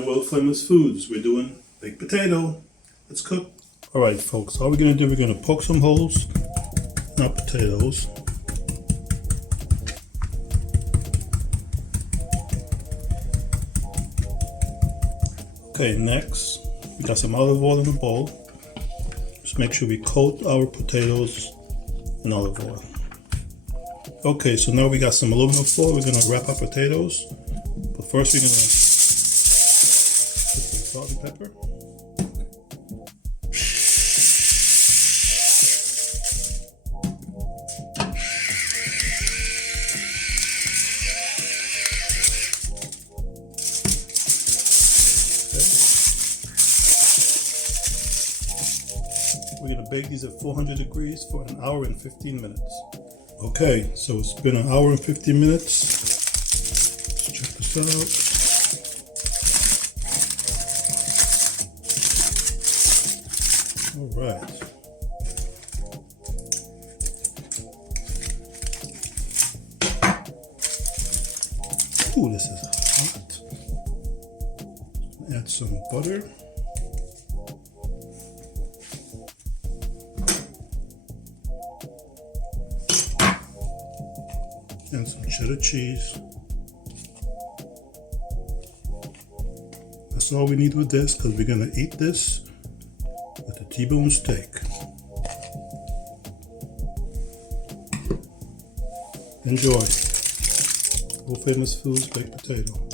to World Famous Foods. We're doing baked potato. Let's cook. Alright folks, all we're going to do, we're going to poke some holes in our potatoes. Okay, next, we got some olive oil in a bowl. Just make sure we coat our potatoes in olive oil. Okay, so now we got some aluminum foil. We're going to wrap our potatoes. But first we're going to put some salt and pepper. We're going to bake these at 400 degrees for an hour and 15 minutes. Okay, so it's been an hour and 15 minutes. Let's check this out. All right. Ooh, this is hot. Add some butter. And some cheddar cheese. That's all we need with this, because we're going to eat this with a T-bone steak. Enjoy. World Famous Foods baked potato.